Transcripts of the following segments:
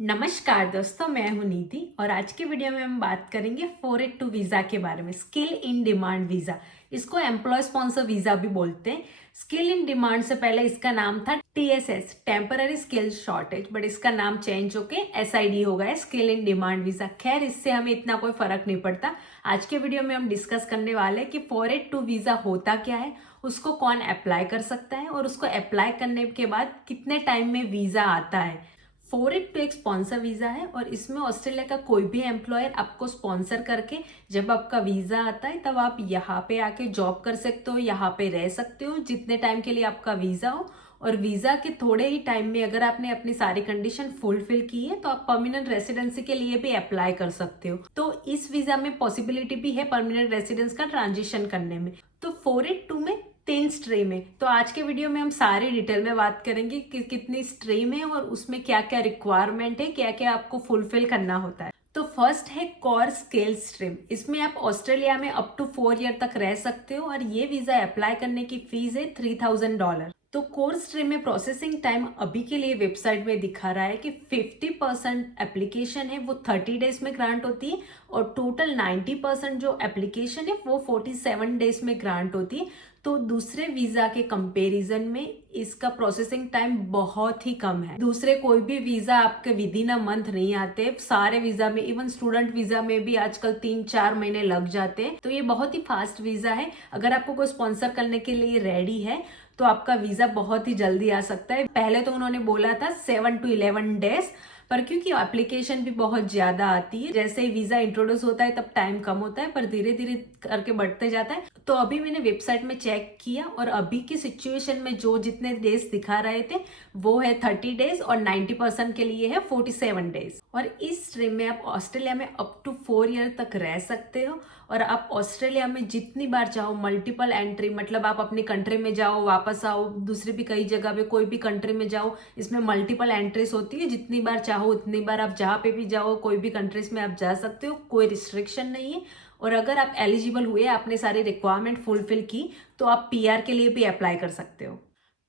नमस्कार दोस्तों, मैं हूं नीति और आज के वीडियो में हम बात करेंगे 482 वीज़ा के बारे में। स्किल इन डिमांड वीज़ा, इसको एम्प्लॉय स्पॉन्सर वीज़ा भी बोलते हैं। स्किल इन डिमांड से पहले इसका नाम था TSS, temporary skill shortage, but इसका नाम चेंज होके SID हो गया, स्किल इन डिमांड वीज़ा। खैर, इससे हमें इतना कोई फर्क नहीं पड़ता। आज के वीडियो में हम डिस्कस करने वाले हैं कि 482 वीज़ा होता क्या है, उसको कौन अप्लाई कर सकता है और उसको अप्लाई करने के बाद कितने टाइम में वीज़ा आता है। 482 एक स्पॉन्सर वीज़ा है और इसमें ऑस्ट्रेलिया का कोई भी एम्प्लॉयर आपको स्पॉन्सर करके जब आपका वीज़ा आता है तब आप यहाँ पे आके जॉब कर सकते हो, यहाँ पे रह सकते हो जितने टाइम के लिए आपका वीज़ा हो। और वीज़ा के थोड़े ही टाइम में अगर आपने अपनी सारी कंडीशन फुलफिल की है तो आप परमानेंट रेसिडेंसी के लिए भी अप्लाई कर सकते हो। तो इस वीज़ा में पॉसिबिलिटी भी है परमानेंट रेसिडेंस का ट्रांजिशन करने में। तो 482 में 3 स्ट्रीम है। तो आज के वीडियो में हम सारी डिटेल में बात करेंगे कि कितनी स्ट्रीम है और उसमें क्या क्या रिक्वायरमेंट है, क्या क्या आपको फुलफिल करना होता है। तो फर्स्ट है कोर स्किल स्ट्रीम। इसमें आप ऑस्ट्रेलिया में अप टू 4 ईयर तक रह सकते हो और ये वीजा अप्लाई करने की फीस है $3000। तो कोर स्ट्रीम में प्रोसेसिंग टाइम अभी के लिए वेबसाइट में दिखा रहा है कि 50% एप्लीकेशन है वो 30 डेज में ग्रांट होती है और टोटल 90% जो एप्लीकेशन है वो 47 डेज में ग्रांट होती है। तो दूसरे वीजा के कंपैरिजन में इसका प्रोसेसिंग टाइम बहुत ही कम है। दूसरे कोई भी वीजा आपके विद इन अ मंथ नहीं आते। सारे वीजा में, इवन स्टूडेंट वीजा में भी आजकल 3-4 महीने लग जाते हैं। तो ये बहुत ही फास्ट वीजा है। अगर आपको कोई स्पॉन्सर करने के लिए रेडी है तो आपका वीजा बहुत ही जल्दी आ सकता है। पहले तो उन्होंने बोला था 7 to 11 डेज, पर क्योंकि एप्लीकेशन भी बहुत ज्यादा आती है, जैसे ही वीजा इंट्रोड्यूस होता है तब टाइम कम होता है, पर धीरे धीरे करके बढ़ते जाता है। तो अभी मैंने वेबसाइट में चेक किया और अभी की सिचुएशन में जो जितने डेज दिखा रहे थे वो है 30 डेज और 90% के लिए है 47 डेज। और इस स्ट्रीम में आप ऑस्ट्रेलिया में अप टू 4 ईयर तक रह सकते हो और आप ऑस्ट्रेलिया में जितनी बार चाहो मल्टीपल एंट्री, मतलब आप अपनी कंट्री में जाओ वापस आओ, दूसरी भी कई जगह पे कोई भी कंट्री में जाओ, इसमें मल्टीपल एंट्रीज होती है। जितनी बार चाहो उतनी बार आप जहाँ पे भी जाओ, कोई भी कंट्रीज में आप जा सकते हो, कोई रिस्ट्रिक्शन नहीं है। और अगर आप एलिजिबल हुए, आपने सारी रिक्वायरमेंट फुलफिल की, तो आप PR के लिए भी अप्लाई कर सकते हो।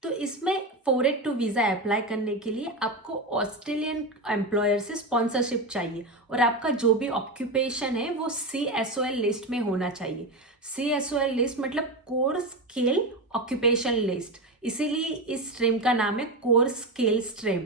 तो इसमें 482 वीज़ा अप्लाई करने के लिए आपको ऑस्ट्रेलियन एम्प्लॉयर से स्पॉन्सरशिप चाहिए और आपका जो भी ऑक्यूपेशन है वो CSOL लिस्ट में होना चाहिए। CSOL लिस्ट मतलब कोर स्किल ऑक्यूपेशन लिस्ट, इसीलिए इस स्ट्रीम का नाम है कोर स्किल स्ट्रीम।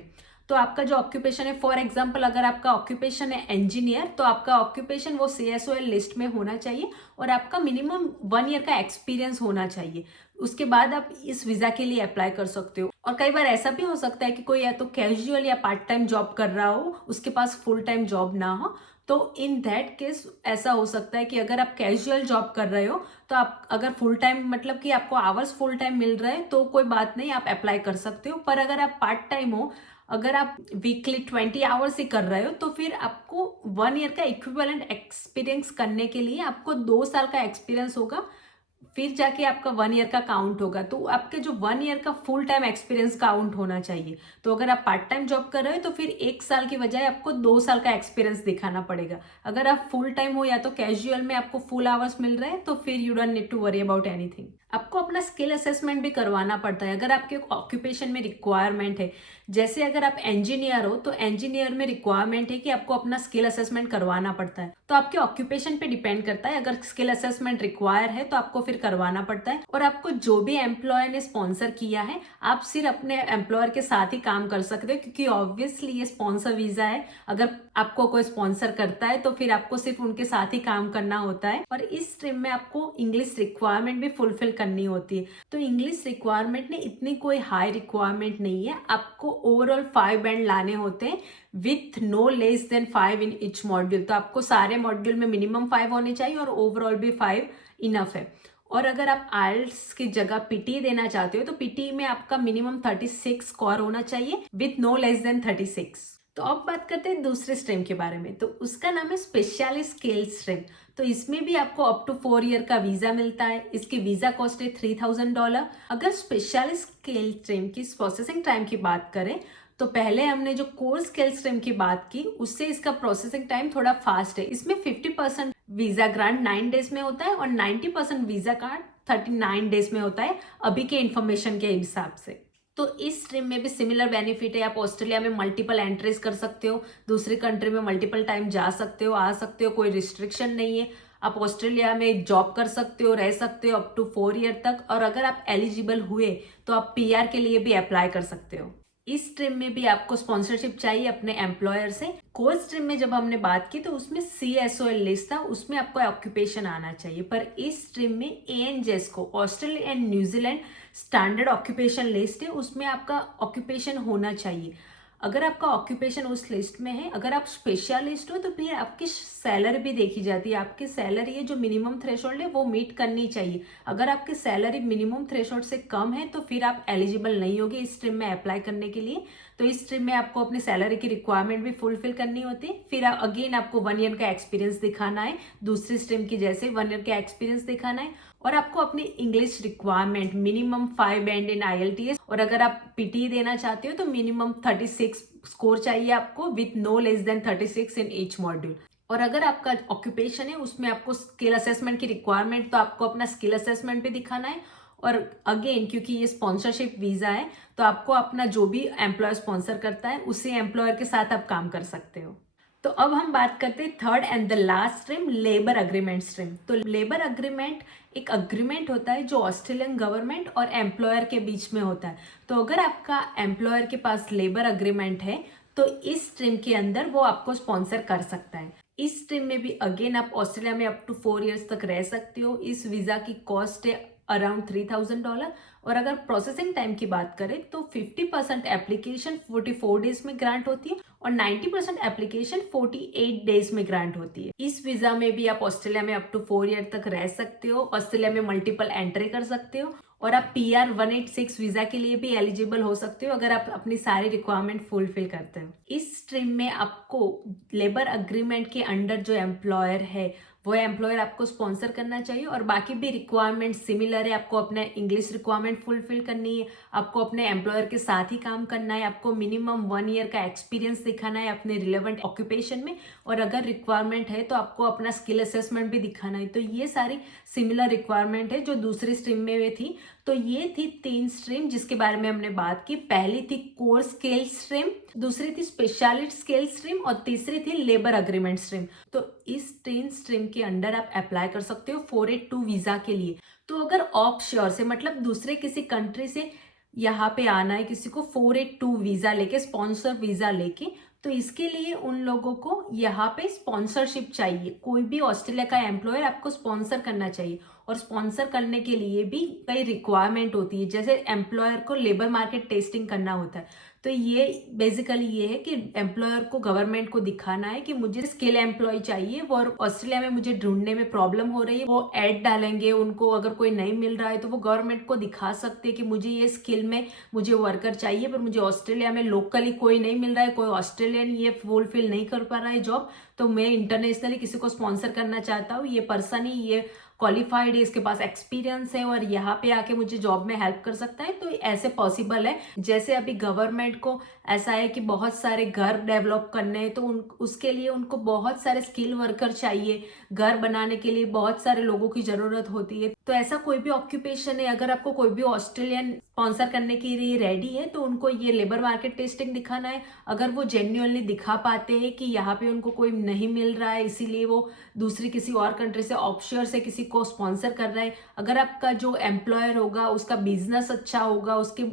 तो आपका जो ऑक्यूपेशन है, फॉर एग्जांपल अगर आपका ऑक्यूपेशन है इंजीनियर, तो आपका ऑक्यूपेशन वो CSOL लिस्ट में होना चाहिए और आपका मिनिमम 1 ईयर का एक्सपीरियंस होना चाहिए। उसके बाद आप इस वीजा के लिए अप्लाई कर सकते हो। और कई बार ऐसा भी हो सकता है कि कोई या तो कैजुअल या पार्ट टाइम जॉब कर रहा हो, उसके पास फुल टाइम जॉब ना हो। तो इन दैट केस ऐसा हो सकता है कि अगर आप कैजुअल जॉब कर रहे हो तो आप अगर फुल टाइम, मतलब कि आपको आवर्स फुल टाइम मिल रहे हैं, तो कोई बात नहीं, आप अप्लाई कर सकते हो। पर अगर आप पार्ट टाइम हो, अगर आप वीकली 20 आवर्स ही कर रहे हो, तो फिर आपको 1 ईयर का इक्विवेलेंट एक्सपीरियंस करने के लिए आपको 2 साल का एक्सपीरियंस होगा, फिर जाके आपका 1 ईयर का काउंट होगा। तो आपके जो 1 ईयर का फुल टाइम एक्सपीरियंस काउंट होना चाहिए। तो अगर आप पार्ट टाइम जॉब कर रहे हो तो फिर 1 साल की बजाय आपको 2 साल का एक्सपीरियंस दिखाना पड़ेगा। अगर आप फुल टाइम हो या तो कैजुअल में आपको फुल आवर्स मिल रहे हैं, तो फिर you don't need to worry about anything. आपको अपना स्किल असेसमेंट भी करवाना पड़ता है अगर आपके ऑक्यूपेशन में रिक्वायरमेंट है। जैसे अगर आप इंजीनियर हो तो इंजीनियर में रिक्वायरमेंट है कि आपको अपना स्किल असेसमेंट करवाना पड़ता है। तो आपके ऑक्यूपेशन पे डिपेंड करता है, अगर स्किल असेसमेंट रिक्वायर है तो आपको फिर करवाना पड़ता है। और आपको जो भी एम्प्लॉयर ने स्पॉन्सर किया है, आप सिर्फ अपने एम्प्लॉयर के साथ ही काम कर सकते हो, क्योंकि ऑब्वियसली ये स्पॉन्सर वीजा है। अगर आपको कोई स्पॉन्सर करता है तो फिर आपको सिर्फ उनके साथ ही काम करना होता है। और इस स्ट्रीम में आपको इंग्लिश रिक्वायरमेंट भी फुलफिल करनी होती है। तो इंग्लिश रिक्वायरमेंट ने इतनी कोई हाई रिक्वायरमेंट नहीं है। आपको ओवरऑल 5 बैंड लाने होते हैं with no less than 5 in each module. तो आपको सारे मॉड्यूल में मिनिमम 5 होने चाहिए और ओवरऑल भी 5 इनफ है। और अगर आप IELTS की जगह PTE देना चाहते हो तो PTE में आपका मिनिमम 36 स्कोर होना चाहिए विथ नो लेस देन 36। तो अब बात करते हैं दूसरे स्ट्रीम के बारे में। तो उसका नाम है स्पेशलिस्ट स्किल स्ट्रीम। तो इसमें भी आपको अप टू 4 ईयर का वीजा मिलता है। इसकी वीजा कॉस्ट है $3000। अगर स्पेशलिस्ट स्किल स्ट्रीम की प्रोसेसिंग टाइम की बात करें तो पहले हमने जो कोर स्किल स्ट्रीम की बात की, उससे इसका प्रोसेसिंग टाइम थोड़ा फास्ट है। इसमें 50% वीजा ग्रांट 9 डेज में होता है और 90% वीजा कार्ड 39 डेज में होता है अभी के इंफॉर्मेशन के हिसाब से। तो इस स्ट्रीम में भी सिमिलर बेनिफिट है। आप ऑस्ट्रेलिया में मल्टीपल एंट्रीज कर सकते हो, दूसरी कंट्री में मल्टीपल टाइम जा सकते हो, आ सकते हो, कोई रिस्ट्रिक्शन नहीं है। आप ऑस्ट्रेलिया में जॉब कर सकते हो, रह सकते हो अप टू 4 ईयर तक, और अगर आप एलिजिबल हुए तो आप पीआर के लिए भी अप्लाई कर सकते हो। इस स्ट्रीम में भी आपको स्पॉन्सरशिप चाहिए अपने एम्प्लॉयर से। कोर स्ट्रीम में जब हमने बात की तो उसमें CSOL लिस्ट था, उसमें आपको ऑक्यूपेशन आना चाहिए, पर इस स्ट्रीम में ANZ को Australia and New Zealand standard occupation list है, उसमें आपका ऑक्यूपेशन होना चाहिए। अगर आपका ऑक्यूपेशन उस लिस्ट में है, अगर आप स्पेशलिस्ट हो, तो फिर आपकी सैलरी भी देखी जाती है। आपकी सैलरी है जो मिनिमम थ्रेशोल्ड है वो मीट करनी चाहिए। अगर आपकी सैलरी मिनिमम थ्रेशोल्ड से कम है तो फिर आप एलिजिबल नहीं होगी इस स्ट्रीम में अप्लाई करने के लिए। तो इस स्ट्रीम में आपको अपनी सैलरी की रिक्वायरमेंट भी फुलफिल करनी होती है। फिर अगेन आपको 1 ईयर का एक्सपीरियंस दिखाना है, दूसरी स्ट्रीम की जैसे 1 ईयर का एक्सपीरियंस दिखाना है, और आपको अपनी इंग्लिश रिक्वायरमेंट मिनिमम 5 बैंड इन IELTS, और अगर आप पीटी देना चाहते हो तो मिनिमम 36 स्कोर चाहिए आपको, with no less than 36 in each module. और अगर आपका ऑक्यूपेशन है उसमें आपको स्किल असेसमेंट की रिक्वायरमेंट, तो आपको अपना स्किल असेसमेंट भी दिखाना है। और अगेन क्योंकि ये स्पॉन्सरशिप वीजा है तो आपको अपना जो भी एम्प्लॉयर स्पॉन्सर करता है उसी एम्प्लॉयर के साथ आप काम कर सकते हो। तो अब हम बात करते हैं third and the last stream, labour agreement stream. तो लेबर अग्रीमेंट एक अग्रीमेंट होता है जो ऑस्ट्रेलियन गवर्नमेंट और एम्प्लॉयर के बीच में होता है। तो अगर आपका एम्प्लॉयर के पास लेबर अग्रीमेंट है तो इस स्ट्रीम के अंदर वो आपको स्पॉन्सर कर सकता है। इस स्ट्रीम में भी अगेन आप ऑस्ट्रेलिया में अप टू 4 ईयर्स तक रह सकते हो। इस वीजा की कॉस्ट है अराउंड $3,000। और अगर प्रोसेसिंग टाइम की बात करें तो 50% एप्लीकेशन 44 डेज में ग्रांट होती है और 90% एप्लीकेशन 48 डेज में ग्रांट होती है। इस वीजा में भी आप ऑस्ट्रेलिया में अप टू 4 ईयर तक रह सकते हो, ऑस्ट्रेलिया में मल्टीपल एंट्री कर सकते हो, और आप PR 186 वीजा के लिए भी एलिजिबल हो सकते हो अगर आप अपनी सारी रिक्वायरमेंट फुलफिल करते हो। इस स्ट्रीम में आपको लेबर अग्रीमेंट के अंडर जो एम्प्लॉयर है वो एम्प्लॉयर आपको स्पॉन्सर करना चाहिए, और बाकी भी रिक्वायरमेंट सिमिलर है। आपको अपना इंग्लिश रिक्वायरमेंट फुलफिल करनी है, आपको अपने एम्प्लॉयर के साथ ही काम करना है, आपको मिनिमम 1 ईयर का एक्सपीरियंस दिखाना है अपने रिलेवेंट ऑक्यूपेशन में, और अगर रिक्वायरमेंट है तो आपको अपना स्किल असेसमेंट भी दिखाना है। तो ये सारी सिमिलर रिक्वायरमेंट है जो दूसरी स्ट्रीम में थी। तो ये थी 3 स्ट्रीम जिसके बारे में हमने बात की। पहली थी कोर स्केल स्ट्रीम, दूसरी थी स्पेशलिस्ट स्केल स्ट्रीम, और तीसरी थी लेबर अग्रीमेंट स्ट्रीम। तो इस 3 स्ट्रीम के अंडर आप अप्लाई कर सकते हो 482 वीजा के लिए। तो अगर ऑफ श्योर से मतलब दूसरे किसी कंट्री से यहाँ पे आना है किसी को 482 वीजा लेके, स्पॉन्सर वीजा लेके, तो इसके लिए उन लोगों को यहाँ पे स्पॉन्सरशिप चाहिए। कोई भी ऑस्ट्रेलिया का एम्प्लॉयर आपको स्पॉन्सर करना चाहिए, और स्पॉन्सर करने के लिए भी कई रिक्वायरमेंट होती है, जैसे एम्प्लॉयर को लेबर मार्केट टेस्टिंग करना होता है। तो ये बेसिकली ये है कि एम्प्लॉयर को गवर्नमेंट को दिखाना है कि मुझे स्किल एम्प्लॉय चाहिए, वो ऑस्ट्रेलिया में मुझे ढूंढने में प्रॉब्लम हो रही है। वो ऐड डालेंगे, उनको अगर कोई नहीं मिल रहा है तो वो गवर्नमेंट को दिखा सकते हैं कि मुझे ये स्किल में मुझे वर्कर चाहिए, पर मुझे ऑस्ट्रेलिया में लोकली कोई नहीं मिल रहा है, कोई ऑस्ट्रेलियन ये फुलफिल नहीं कर पा रहा है जॉब, तो मैं इंटरनेशनली किसी को स्पॉन्सर करना चाहता हूँ। ये पर्सन ही ये क्वालिफाइड है, इसके पास एक्सपीरियंस है और यहाँ पे आके मुझे जॉब में हेल्प कर सकता है। तो ऐसे पॉसिबल है। जैसे अभी गवर्नमेंट को ऐसा है कि बहुत सारे घर डेवलप करने हैं, तो उसके लिए उनको बहुत सारे स्किल वर्कर चाहिए। घर बनाने के लिए बहुत सारे लोगों की जरूरत होती है। तो ऐसा कोई भी ऑक्यूपेशन है, अगर आपको कोई भी ऑस्ट्रेलियन स्पॉन्सर करने के लिए रेडी है तो उनको ये लेबर मार्केट टेस्टिंग दिखाना है। अगर वो जेन्युइनली दिखा पाते हैं कि यहाँ पे उनको कोई नहीं मिल रहा है, इसीलिए वो दूसरी किसी और कंट्री से ऑफशोर से किसी को स्पॉन्सर कर रहा है, अगर आपका जो एम्प्लॉयर होगा उसका बिजनेस अच्छा होगा, उसकी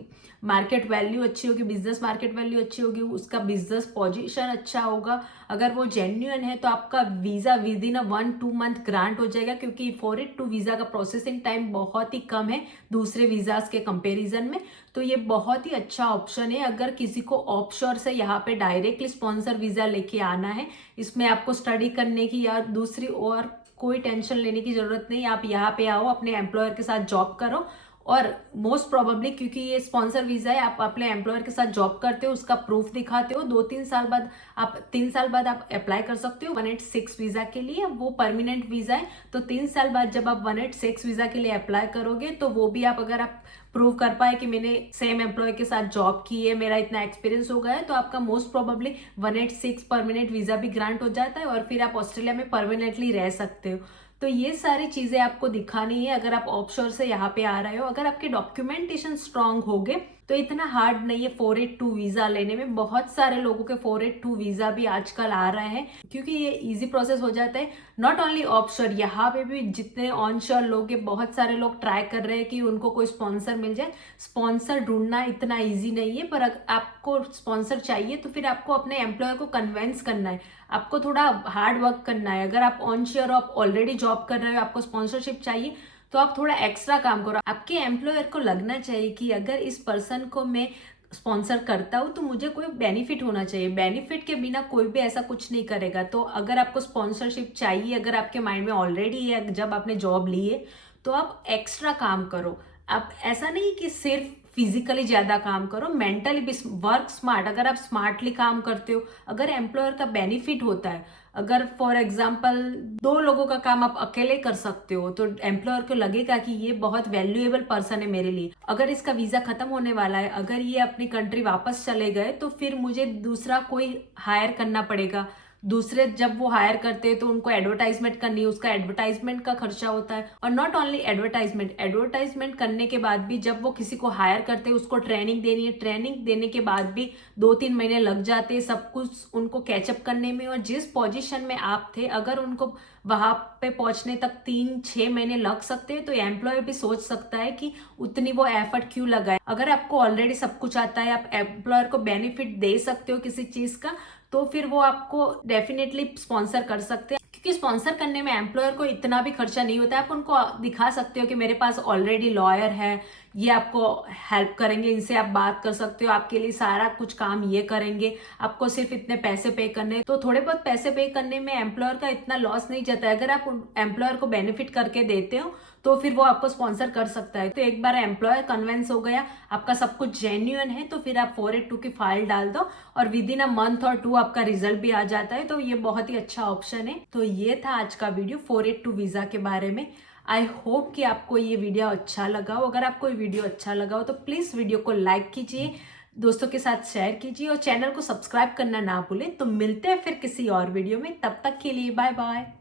मार्केट वैल्यू अच्छी होगी, बिजनेस मार्केट वैल्यू अच्छी होगी, उसका बिजनेस पोजीशन अच्छा होगा, अगर वो जेन्युइन है, तो आपका visa with in 1-2 month grant हो जाएगा, क्योंकि 482 वीजा का प्रोसेसिंग टाइम बहुत ही कम है दूसरे वीजास के कंपैरिजन में। तो ये बहुत ही अच्छा ऑप्शन है अगर किसी को ऑफशोर से यहाँ पे डायरेक्टली स्पॉन्सर वीजा लेके आना है। इसमें आपको स्टडी करने की या दूसरी और कोई टेंशन लेने की जरूरत नहीं। आप यहाँ पे आओ, अपने एम्प्लॉयर के साथ जॉब करो, और मोस्ट प्रोबेबली क्योंकि ये स्पॉन्सर वीजा है, आप अपने एम्प्लॉयर के साथ जॉब करते हो, उसका प्रूफ दिखाते हो, 2-3 साल बाद आप 3 साल बाद आप अप्लाई कर सकते हो 186 वीजा के लिए। वो परमानेंट वीजा है, तो 3 साल बाद जब आप 186 वीजा के लिए अप्लाई करोगे तो वो भी आप अगर आप प्रूव कर पाए कि मैंने सेम एम्प्लॉय के साथ जॉब की है, मेरा इतना एक्सपीरियंस हो गया है, तो आपका मोस्ट प्रोबेबली 186 परमानेंट वीजा भी ग्रांट हो जाता है, और फिर आप ऑस्ट्रेलिया में परमानेंटली रह सकते हो। तो ये सारी चीजें आपको दिखानी है अगर आप ऑफशोर से यहाँ पे आ रहे हो। अगर आपके डॉक्यूमेंटेशन स्ट्रांग होंगे तो इतना हार्ड नहीं है 482 वीज़ा लेने में। बहुत सारे लोगों के 482 वीज़ा भी आजकल आ रहे हैं क्योंकि ये इजी प्रोसेस हो जाता है। नॉट ओनली ऑफशोर, यहाँ पे भी जितने ऑनशोर लोग हैं, बहुत सारे लोग ट्राई कर रहे हैं कि उनको कोई स्पॉन्सर मिल जाए। स्पॉन्सर ढूंढना इतना ईजी नहीं है, पर अगर आपको स्पॉन्सर चाहिए तो फिर आपको अपने एम्प्लॉयर को कन्वेंस करना है, आपको थोड़ा हार्ड वर्क करना है। अगर आप ऑनशोर हो, आप ऑलरेडी जॉब कर रहे हो, आपको स्पॉन्सरशिप चाहिए तो आप थोड़ा एक्स्ट्रा काम करो। आपके एम्प्लॉयर को लगना चाहिए कि अगर इस पर्सन को मैं स्पॉन्सर करता हूँ तो मुझे कोई बेनिफिट होना चाहिए। बेनिफिट के बिना कोई भी ऐसा कुछ नहीं करेगा। तो अगर आपको स्पॉन्सरशिप चाहिए, अगर आपके माइंड में ऑलरेडी है जब आपने जॉब ली है, तो आप एक्स्ट्रा काम करो। आप ऐसा नहीं कि सिर्फ फिजिकली ज़्यादा काम करो, मेंटली भी वर्क स्मार्ट। अगर आप स्मार्टली काम करते हो, अगर एम्प्लॉयर का बेनिफिट होता है, अगर फॉर एग्जाम्पल 2 लोगों का काम आप अकेले कर सकते हो तो एम्प्लॉयर को लगेगा कि ये बहुत वैल्यूएबल पर्सन है मेरे लिए। अगर इसका वीज़ा खत्म होने वाला है, अगर ये अपनी कंट्री वापस चले गए तो फिर मुझे दूसरा कोई हायर करना पड़ेगा। दूसरे जब वो हायर करते हैं तो उनको एडवर्टाइजमेंट करनी है, उसका एडवर्टाइजमेंट का खर्चा होता है। और नॉट ओनली एडवर्टाइजमेंट करने के बाद भी जब वो किसी को हायर करते हैं उसको ट्रेनिंग देनी है। ट्रेनिंग देने के बाद भी 2-3 महीने लग जाते हैं सब कुछ उनको कैचअप करने में। और जिस पोजीशन में आप थे, अगर उनको वहां पे पहुंचने तक 3-6 महीने लग सकते हैं तो एम्प्लॉयर भी सोच सकता है कि उतनी वो एफर्ट क्यों लगाए। अगर आपको ऑलरेडी सब कुछ आता है, आप एम्प्लॉयर को बेनिफिट दे सकते हो किसी चीज का, तो फिर वो आपको डेफिनेटली स्पॉन्सर कर सकते हैं। क्योंकि स्पॉन्सर करने में एम्प्लॉयर को इतना भी खर्चा नहीं होता है। आप उनको दिखा सकते हो कि मेरे पास ऑलरेडी लॉयर है, ये आपको हेल्प करेंगे, इनसे आप बात कर सकते हो, आपके लिए सारा कुछ काम ये करेंगे, आपको सिर्फ इतने पैसे पे करने। तो थोड़े बहुत पैसे पे करने में एम्प्लॉयर का इतना लॉस नहीं जाता है। अगर आप एम्प्लॉयर को बेनिफिट करके देते हो तो फिर वो आपको स्पॉन्सर कर सकता है। तो एक बार एम्प्लॉयर कन्विंस हो गया, आपका सब कुछ जेन्युइन है, तो फिर आप 482 की फाइल डाल दो और विद इन अ मंथ और 2 आपका रिजल्ट भी आ जाता है। तो ये बहुत ही अच्छा ऑप्शन है। तो ये था आज का वीडियो 482 वीजा के बारे में। आई होप कि आपको ये वीडियो अच्छा लगा हो। अगर आपको ये वीडियो अच्छा लगा हो तो प्लीज वीडियो को लाइक कीजिए, दोस्तों के साथ शेयर कीजिए और चैनल को सब्सक्राइब करना ना भूलें। तो मिलते हैं फिर किसी और वीडियो में, तब तक के लिए बाय बाय।